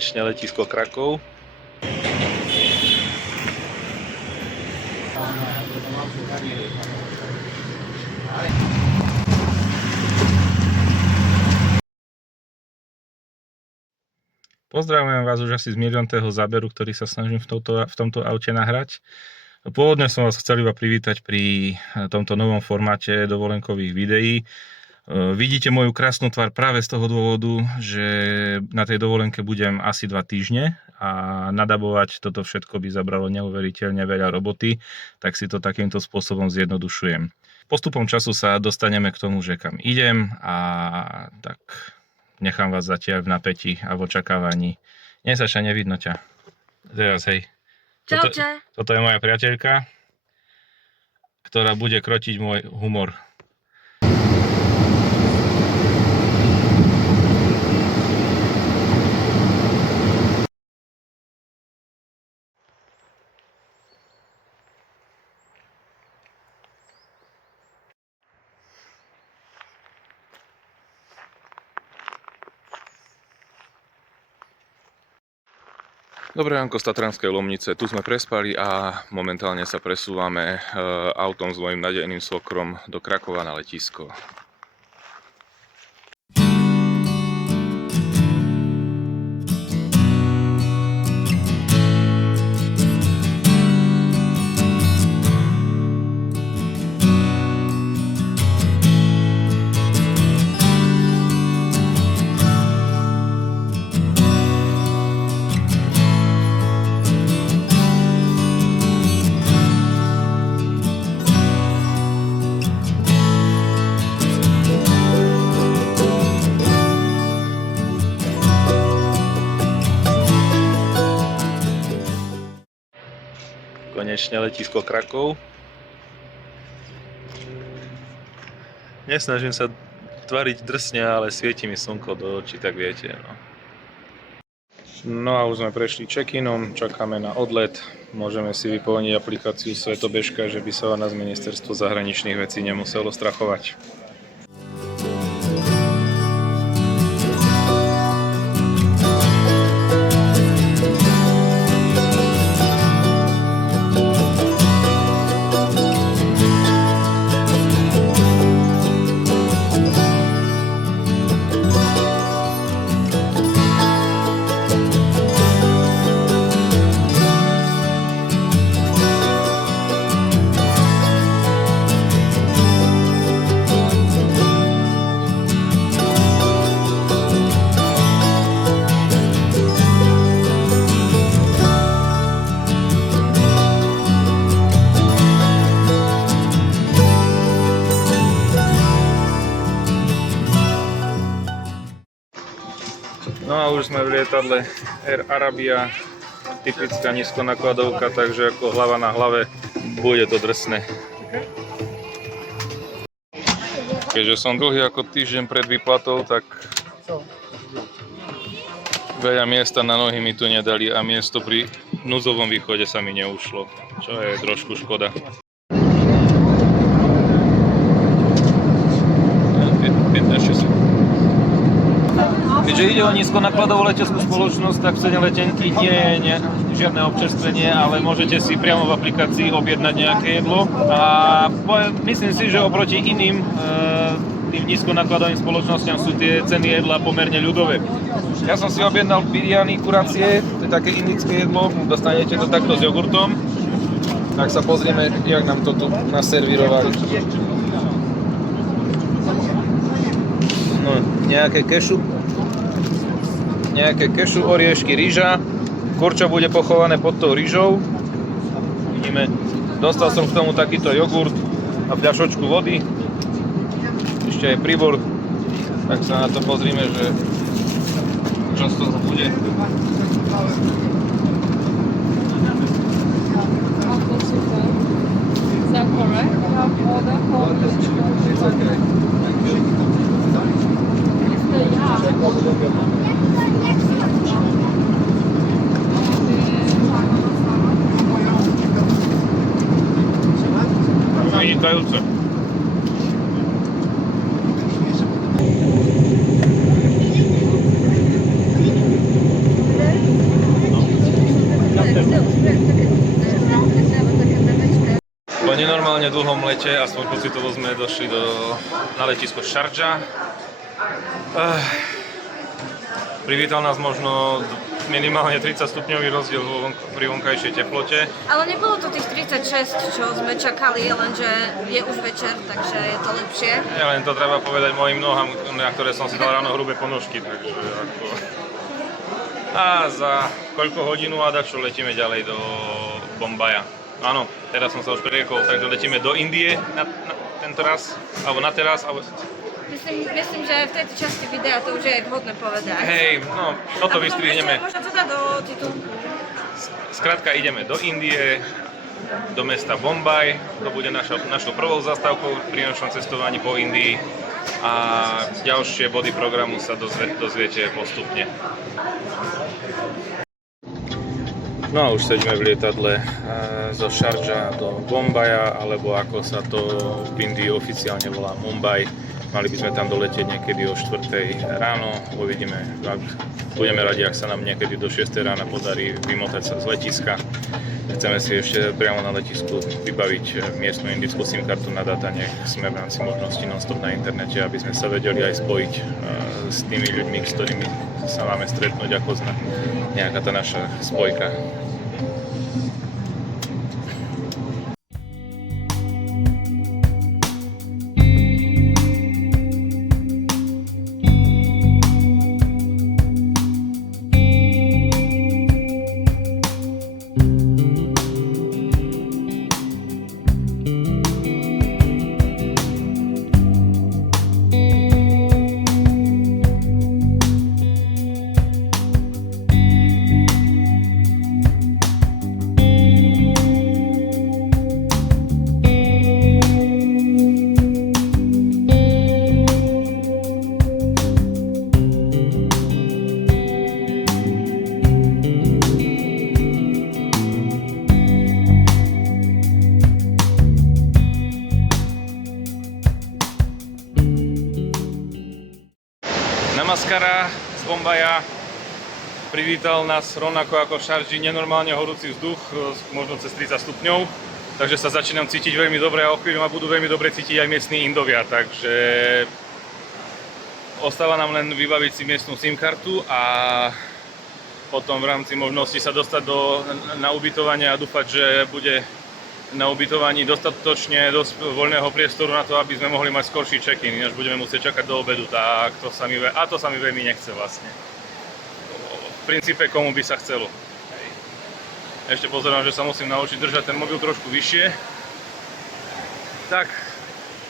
Konečne letisko Krakov. Pozdravujem vás už asi z milióntého záberu, ktorý sa snažím v tomto aute nahrať. Pôvodne som vás chcel iba privítať pri tomto novom formáte dovolenkových videí. Vidíte moju krásnu tvár práve z toho dôvodu, že na tej dovolenke budem asi 2 týždne a nadabovať toto všetko by zabralo neuveriteľne veľa roboty, tak si to takýmto spôsobom zjednodušujem. Postupom času sa dostaneme k tomu, že kam idem a tak nechám vás zatiaľ v napätí a v očakávaní. Saša, nevidno ťa. Teraz hej. Toto je moja priateľka, ktorá bude krotiť môj humor. Dobré ránko z Tatranskej Lomnice, tu sme prespali a momentálne sa presúvame autom s mojím nadejeným svokrom do Krakova na letisko. Konečne letisko Krakov. Nesnažím sa tvariť drsne, ale svieti mi slnko do očí, tak viete. No a už sme prešli check-inom, čakáme na odlet. Môžeme si vyplniť aplikáciu Svetobežka, že by sa o nás ministerstvo zahraničných vecí nemuselo strachovať. No a už sme v lietadle Air Arabia, typická nízkonákladovka, takže ako hlava na hlave bude to drsné. Keďže som dlhý ako týždeň pred výplatou, tak veľa miesta na nohy mi tu nedali a miesto pri núdzovom východe sa mi neušlo, čo je trošku škoda. Keďže ide o nízkonákladovú leteckú spoločnosť, tak v cene letenky nie je žiadne občerstvenie, ale môžete si priamo v aplikácii objednať nejaké jedlo. A myslím si, že oproti iným tým nízkonákladovým spoločnosťam sú tie ceny jedla pomerne ľudové. Ja som si objednal biryani kuracie, to je také indické jedlo, dostanete to takto s jogurtom. Tak sa pozrieme, jak nám to tu naservírovali. No, nejaké kešu, oriešky, rýža. Kurčo bude pochované pod tou rýžou. Vidíme, dostal som k tomu takýto jogurt a fľašočku vody. Ešte aj príbor. Tak sa na to pozrime, že čo z toho bude. Is that correct? It's okay. Vynikajúce. Po nenormálne dlhom lete, aspoň pocitovo sme došli na letisko Šardža. Privítal nás možno minimálne 30 stupňový rozdiel pri vonkajšej teplote. Ale nebolo to tých 36, čo sme čakali, lenže je už večer, takže je to lepšie. Ja len to treba povedať mojim nohám, na ktoré som si dal ráno hrubé ponožky, takže ako... A za koľko hodinu a dačo letíme ďalej do Bombaja. Áno, teraz som sa už preriekol, takže letíme do Indie na tento raz, alebo na teraz, alebo... Myslím, že v tejto časti videa to už je vhodné povedať. Hej, no, toto vystrihneme. Možno to dá do titulku. Skrátka ideme do Indie, do mesta Bombaj. To bude našou prvou zastávkou pri našom cestovaní po Indii. A ďalšie body programu sa dozviete postupne. No a už sedíme v lietadle zo Šardža do Bombaja, alebo ako sa to v Indii oficiálne volá Mumbai. Mali by sme tam doletieť niekedy o 4 ráno, uvidíme, budeme radi, ak sa nám niekedy do 6 rána podarí vymotať sa z letiska. Chceme si ešte priamo na letisku vybaviť miestnu indickú SIM kartu na data, nech sme v rámci možností non-stop na internete, aby sme sa vedeli aj spojiť s tými ľuďmi, s ktorými sa máme stretnúť, ako nejaká tá naša spojka. Namaskara z Bombaja. Privítal nás rovnako ako v Šardži nenormálne horúci vzduch, možno cez 30 stupňov. Takže sa začínam cítiť veľmi dobre a o chvíľu ma budú veľmi dobre cítiť aj miestni Indovia. Takže ostáva nám len vybaviť si miestnu SIM kartu a potom v rámci možnosti sa dostať na ubytovanie a dúfať, že bude na ubytovaní dostatočne dosť voľného priestoru na to, aby sme mohli mať skorší check-in, ináč budeme musieť čakať do obedu, tak to sa mi veľmi nechce vlastne. V princípe komu by sa chcelo. Ešte pozerám, že sa musím naučiť držať ten mobil trošku vyššie. Tak,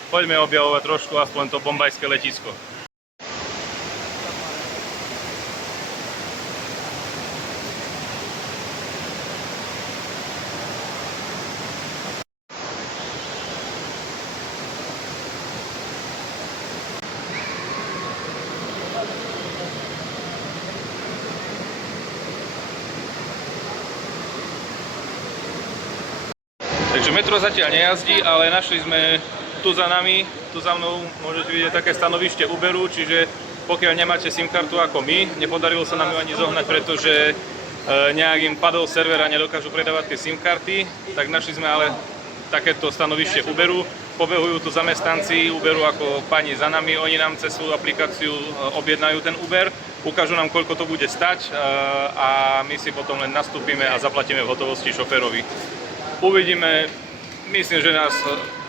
poďme objavovať trošku aspoň to bombajské letisko. Takže metro zatiaľ nejazdí, ale našli sme tu za nami, tu za mnou môžete vidieť také stanovište Uberu, čiže pokiaľ nemáte SIM kartu ako my, nepodarilo sa nám ju ani zohnať, pretože nejak im padol server a nedokážu predávať tie SIM karty, tak našli sme ale takéto stanovište Uberu. Pobehujú tu zamestnanci Uberu ako pani za nami, oni nám cez svoju aplikáciu objednajú ten Uber, ukážu nám, koľko to bude stať a my si potom len nastúpime a zaplatíme v hotovosti šoférovi. Uvidíme,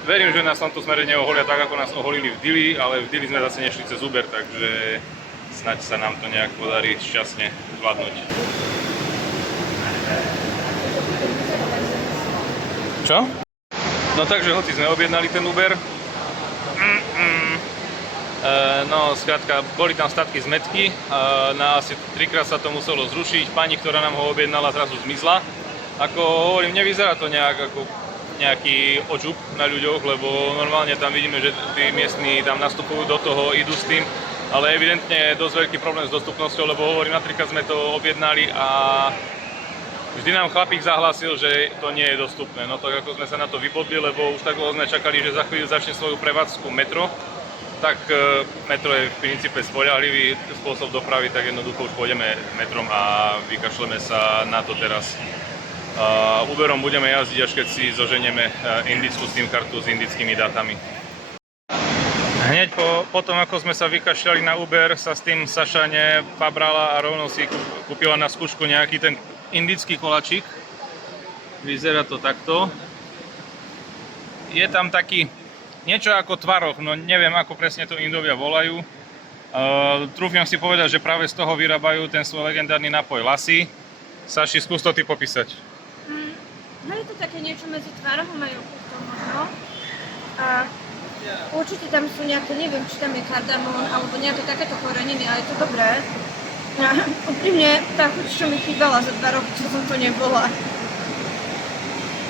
verím, že nás v tomto smere neoholia tak, ako nás oholili v Dili, ale v Dili sme zase nešli cez Uber, takže snáď sa nám to nejak podarí šťastne zvládnuť. Čo? No takže hoci sme objednali ten Uber, no skrátka, boli tam statky zmetky, na asi 3-krát sa to muselo zrušiť, pani, ktorá nám ho objednala, zrazu zmizla. Ako hovorím, nevyzerá to nejak ako nejaký očup na ľuďoch, lebo normálne tam vidíme, že tí miestni tam nastupujú do toho, idú s tým, ale evidentne je dosť veľký problém s dostupnosťou, lebo hovorím, napríklad sme to objednali a vždy nám chlapík zahlásil, že to nie je dostupné. No tak ako sme sa na to vybodli, lebo už tak dlho sme čakali, že za chvíľu začne svoju prevádzku metro, tak metro je v princípe spoľahlivý spôsob dopravy, tak jednoducho už pôjdeme metrom a vykašleme sa na to teraz. Uberom budeme jazdiť, až keď si zoženieme indickú SIM kartu s indickými dátami. Hneď po tom, ako sme sa vykašľali na Uber, sa s tým Saša nepabrala a rovno si kúpila na skúšku nejaký ten indický koláčik. Vyzerá to takto. Je tam taký niečo ako tvaroh, no neviem, ako presne to Indovia volajú. Trúfim si povedať, že práve z toho vyrábajú ten svoj legendárny nápoj lassi. Saši, skús to ty popísať. No je to také niečo medzi tvarohom a jogurtom možno. A určite tam sú nejaké, neviem, či tam je kardamón alebo nejaké takéto koreniny, ale je to dobré. A úprimne, tá chuť, čo mi chýbala za 2 roky, čo som to nebola.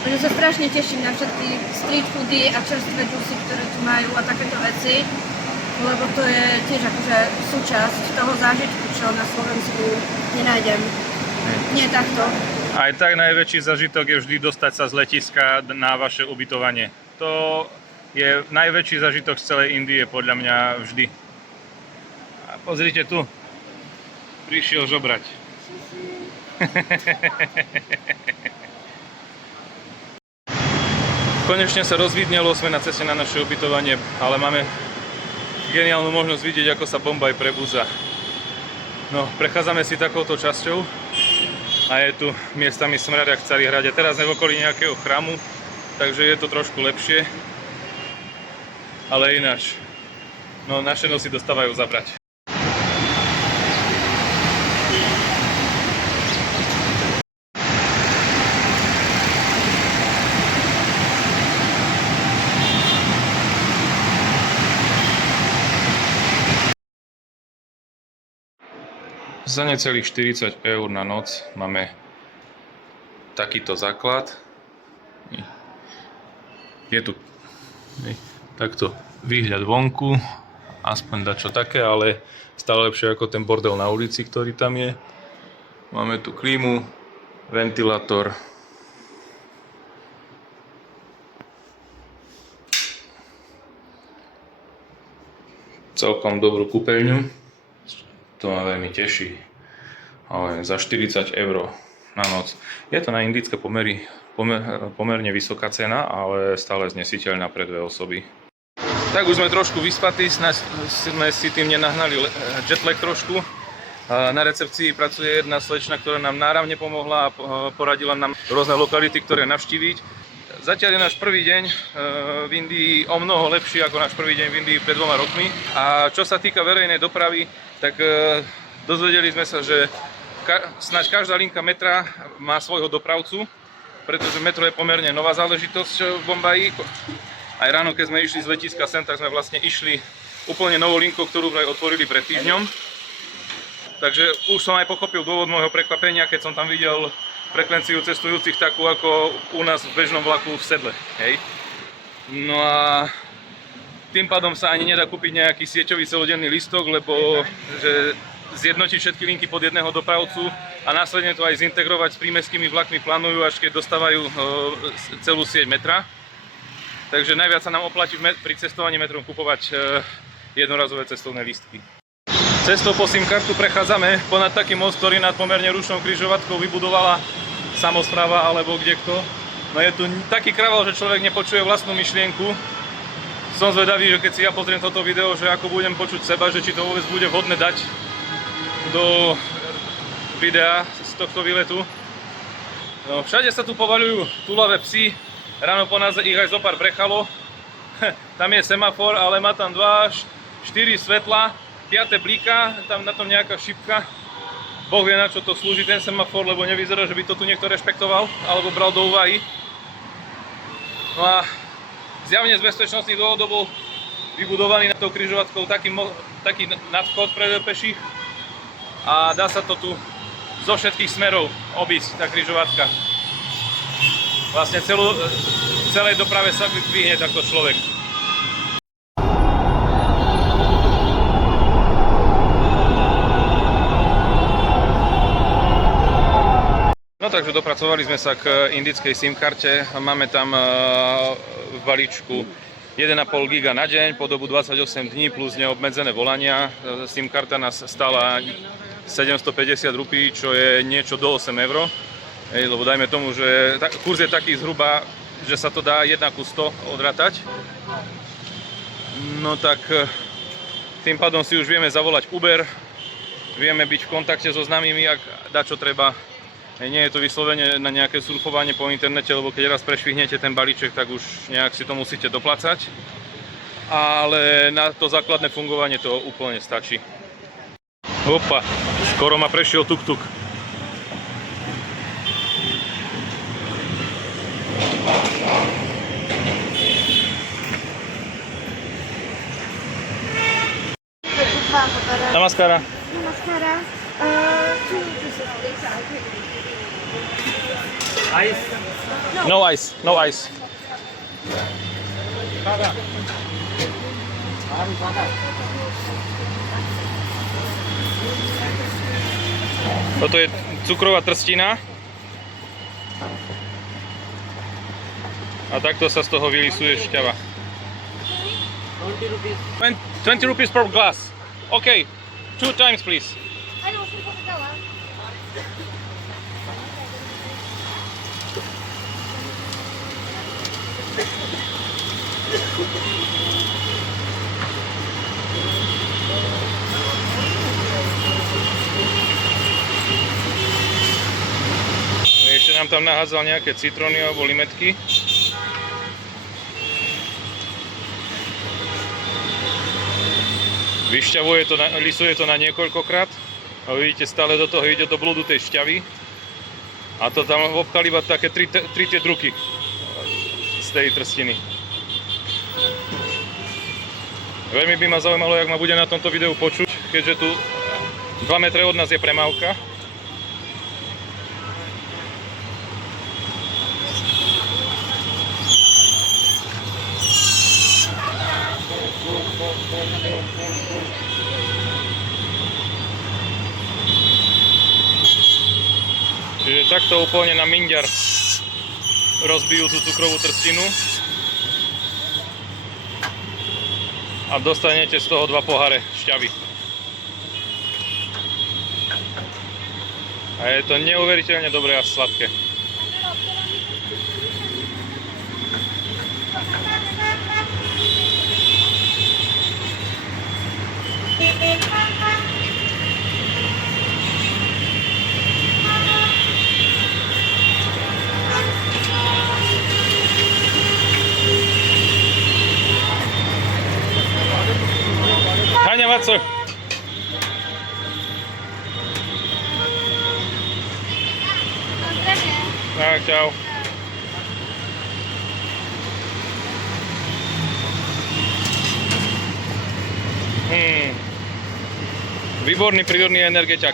Takže sa strašne teším na všetky street foody a čerstvé džusy, ktoré tu majú a takéto veci. Lebo to je tiež akože súčasť toho zážitku, čo na Slovensku nenájdem. Nie takto. Aj tak najväčší zažitok je vždy dostať sa z letiska na vaše ubytovanie. To je najväčší zažitok z celej Indie, podľa mňa vždy. A pozrite tu, prišiel žobrať. Konečne sa rozvidnelo, sme na ceste na naše ubytovanie, ale máme geniálnu možnosť vidieť, ako sa Bombaj prebúza. No, prechádzame si takouto časťou a je tu miestami smrad jak v Carihrade. Teraz sme v okolí nejakého chrámu, takže je to trošku lepšie. Ale ináč, no naše nosy dostávajú zabrať. Za necelých 40 eur na noc máme takýto základ. Je tu takto výhľad vonku, aspoň dačo také, ale stále lepšie ako ten bordel na ulici, ktorý tam je. Máme tu klímu, ventilátor. Celkom dobrú kúpeľňu. To ma veľmi teší. Ale za 40 eur na noc. Je to na indické pomery pomerne vysoká cena, ale stále znesiteľná pre 2 osoby. Tak už sme trošku vyspatí, sme si tým nenahnali jetlag trošku. Na recepcii pracuje jedna slečna, ktorá nám náramne pomohla a poradila nám rôzne lokality, ktoré navštíviť. Zatiaľ je náš prvý deň v Indii o mnoho lepší ako náš prvý deň v Indii pred 2 rokmi. A čo sa týka verejnej dopravy, tak dozvedeli sme sa, že snáď každá linka metra má svojho dopravcu, pretože metro je pomerne nová záležitosť v Bombaji. Aj ráno, keď sme išli z letiska sem, tak sme vlastne išli úplne novou linkou, ktorú vraj otvorili pred týždňom. Takže už som aj pochopil dôvod môjho prekvapenia, keď som tam videl frekvenciu cestujúcich takú ako u nás v bežnom vlaku v sedle. Hej. No a tým pádom sa ani nedá kúpiť nejaký sieťový celodenný listok, lebo že zjednotiť všetky linky pod jedného dopravcu a následne to aj zintegrovať s prímestskými vlakmi plánujú, až keď dostávajú celú sieť metra. Takže najviac sa nám oplatí pri cestovaní metrom kupovať jednorazové cestovné lístky. Cestou po SIM kartu prechádzame ponad taký most, ktorý nad pomerne rušnou križovatkou vybudovala samospráva alebo kdekto. No je tu taký kraval, že človek nepočuje vlastnú myšlienku. Som zvedavý, že keď si ja pozriem toto video, že ako budem počuť seba, že či to vôbec bude vhodné dať do videa z tohto výletu. No, všade sa tu povaľujú túlavé psy, ráno po nás ich aj zopár prechalo. Tam je semafor, ale má tam 2, 4 svetla, 5. blíka, tam na tom nejaká šipka. Boh vie, na čo to slúži ten semafor, lebo nevyzerá, že by to tu niekto rešpektoval alebo bral do úvahy. No a zjavne z bezpečnostných dôvodov bol vybudovaný na tou križovatkou taký nadchod pre peších a dá sa to tu zo všetkých smerov obísť, tá križovatka. Vlastne celej doprave sa vyhne takto človek. No takže dopracovali sme sa k indickej SIM karte. Máme tam v balíčku 1,5 giga na deň po dobu 28 dní plus neobmedzené volania. SIM karta nás stála 750 rupí, čo je niečo do 8 eur. Hej, lebo dajme tomu, že kurz je taký zhruba, že sa to dá 1:100 odratať. No tak tým pádom si už vieme zavolať Uber, vieme byť v kontakte so známymi, ak dá čo treba. Nie je to vyslovene na nejaké surfovanie po internete, lebo keď raz prešvihnete ten balíček, tak už nejak si to musíte doplácať. Ale na to základné fungovanie to úplne stačí. Opa, skoro ma prešiel tuk-tuk. Namaskara. Namaskara. Ice? No ice, no ice. Toto je cukrová trstina. A takto sa z toho vylisuje šťava. 20 rupees per glass. OK, 2 times please. Áno, už som povedala. Ešte nám tam nahádzal nejaké citróny alebo limetky. Vyšťavuje to, lisuje to na niekoľkokrát. A vidíte, stále do toho ide do blúdu tej šťavy. A to tam obchal iba také tri tie druky z tej trstiny. Veľmi by ma zaujímalo, jak ma bude na tomto videu počuť, keďže tu 2 metre od nás je premávka. Čiže takto úplne na minďar rozbijú tú cukrovú trstinu a dostanete z toho 2 poháre šťavy. A je to neuveriteľne dobré a sladké. Haňa, Vaco. Tak, čau. Výborný prírodný energeťak.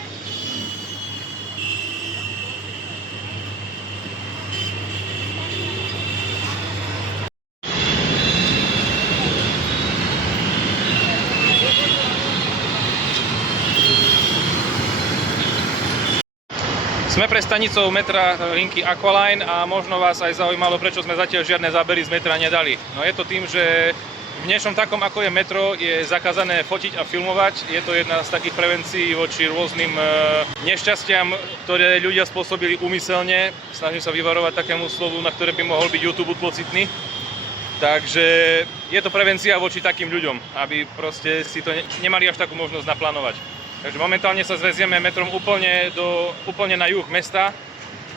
Sme pre stanicou metra linky Aqualine a možno vás aj zaujímalo, prečo sme zatiaľ žiadne zábery z metra nedali. No je to tým, že v niečom takom, ako je metro, je zakázané fotiť a filmovať. Je to jedna z takých prevencií voči rôznym nešťastiam, ktoré ľudia spôsobili úmyselne. Snažím sa vyvarovať takému slovu, na ktoré by mohol byť YouTube útlocitný. Takže je to prevencia voči takým ľuďom, aby proste si to nemali až takú možnosť naplánovať. Takže momentálne sa zvezieme metrom úplne na juh mesta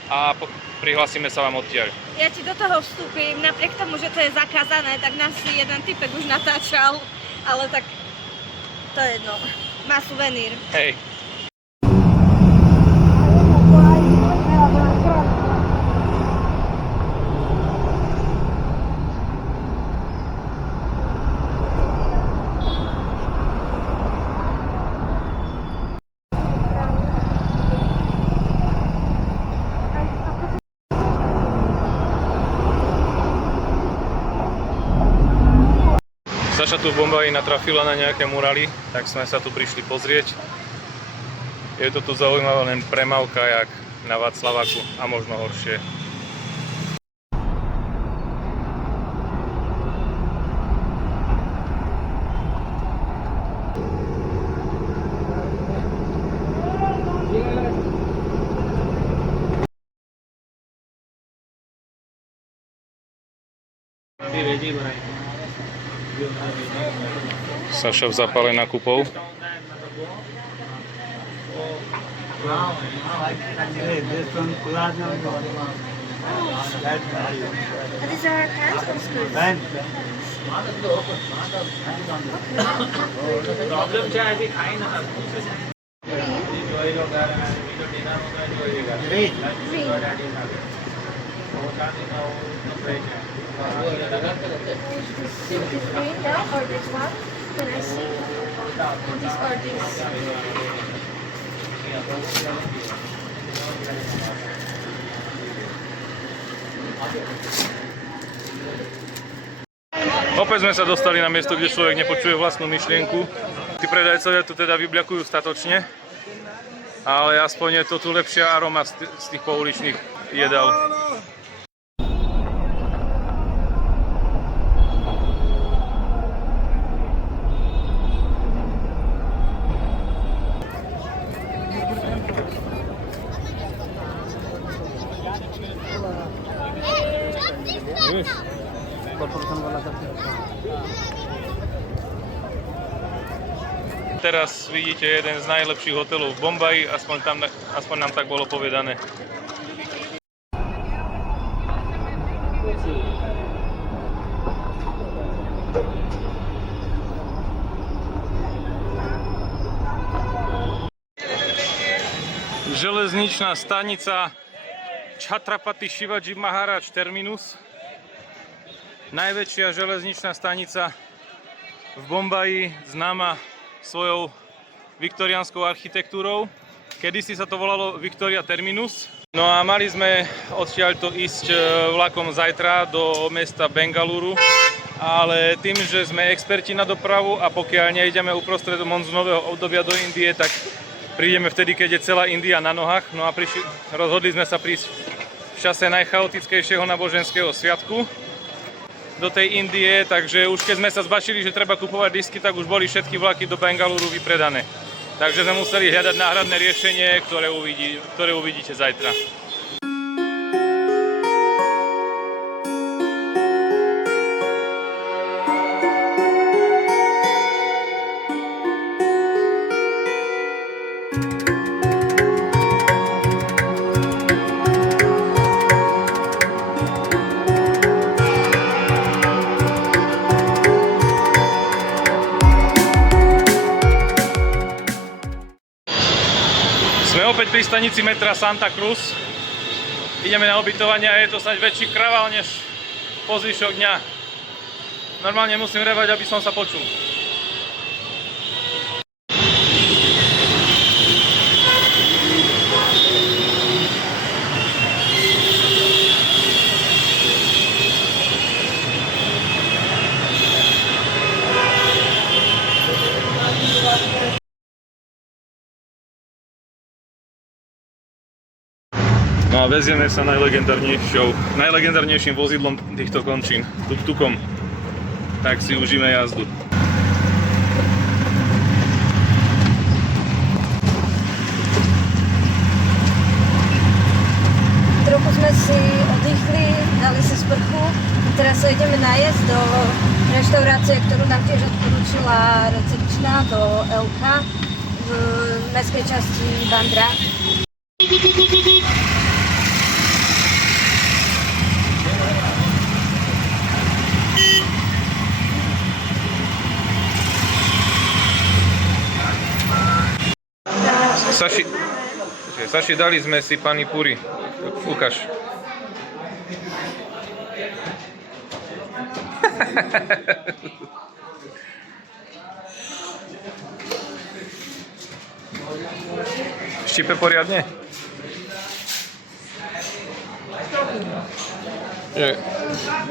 a prihlásime sa vám odtiaľ. Ja ti do toho vstúpim, napriek tomu, že to je zakázané, tak nás si jeden typek už natáčal, ale tak to je jedno. Má suvenír. Hej. Saša tu v Bombaji natrafila na nejaké murály, tak sme sa tu prišli pozrieť. Je to tu zaujímavé len premávka jak na Václaváku a možno horšie. Saša v zápale nákupov. These are pants or skirts? This green now or this one? Can I see? This or this? Opäť sme sa dostali na miesto, kde človek nepočuje vlastnú myšlienku. Tí predajcovia tu teda vybľakujú statočne, ale aspoň je to tu lepšia aroma z tých pouličných jedál. Teraz vidíte jeden z najlepších hotelov v Bombaji, aspoň nám tak bolo povedané. Železničná stanica Chhatrapati Shivaji Maharaj Terminus. Najväčšia železničná stanica v Bombaji, známa svojou viktoriánskou architektúrou. Kedysi sa to volalo Victoria Terminus. No a mali sme odtiaľto ísť vlakom zajtra do mesta Bengaluru, ale tým, že sme experti na dopravu a pokiaľ nejdeme uprostred monzunového obdobia do Indie, tak prídeme vtedy, keď je celá India na nohách. No a rozhodli sme sa prísť v čase najchaotickejšieho náboženského sviatku do tej Indie, takže už keď sme sa zbačili, že treba kupovať lístky, tak už boli všetky vlaky do Bengaluru vypredané. Takže sme museli hľadať náhradné riešenie, ktoré uvidíte zajtra. Sme opäť pri stanici metra Santa Cruz. Ideme na ubytovanie a je to snáď väčší kraval než po zvyšok dňa. Normálne musím revať, aby som sa počul. No a vezieme sa najlegendárnejším vozidlom týchto končín, tuk-tukom. Tak si užíme jazdu. Trochu sme si oddychli, dali si sprchu a teraz sa ideme najesť do reštaurácie, ktorú nám tiež odporúčila recepčná, do LK v mestskej časti Bandra. Saši, dali sme si pani puri. Ukáž. Štípe poriadne?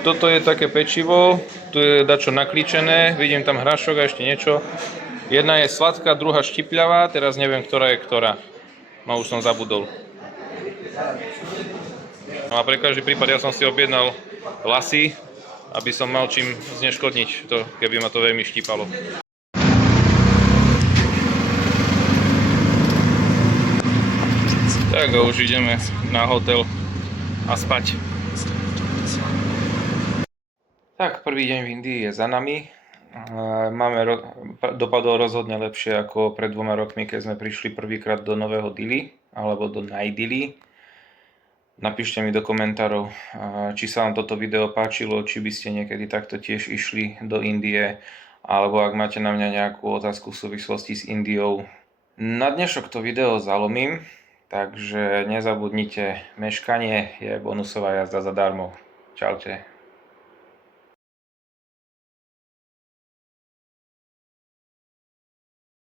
Toto je také pečivo, tu je dačo naklíčené, vidím tam hrášok a ešte niečo. Jedna je sladká, druhá štipľavá, teraz neviem, ktorá je ktorá. No už som zabudol. No a pre každý prípad ja som si objednal lasy, aby som mal čím zneškodniť to, keby ma to veľmi štípalo. Tak a už ideme na hotel a spať. Tak, prvý deň v Indii je za nami. Dopadol rozhodne lepšie ako pred 2 rokmi, keď sme prišli prvýkrát do Nového Dili, alebo do Najdili. Napíšte mi do komentárov, či sa vám toto video páčilo, či by ste niekedy takto tiež išli do Indie, alebo ak máte na mňa nejakú otázku v súvislosti s Indiou. Na dnešok to video zalomím, takže nezabudnite, meškanie je bonusová jazda zadarmo. Čaute.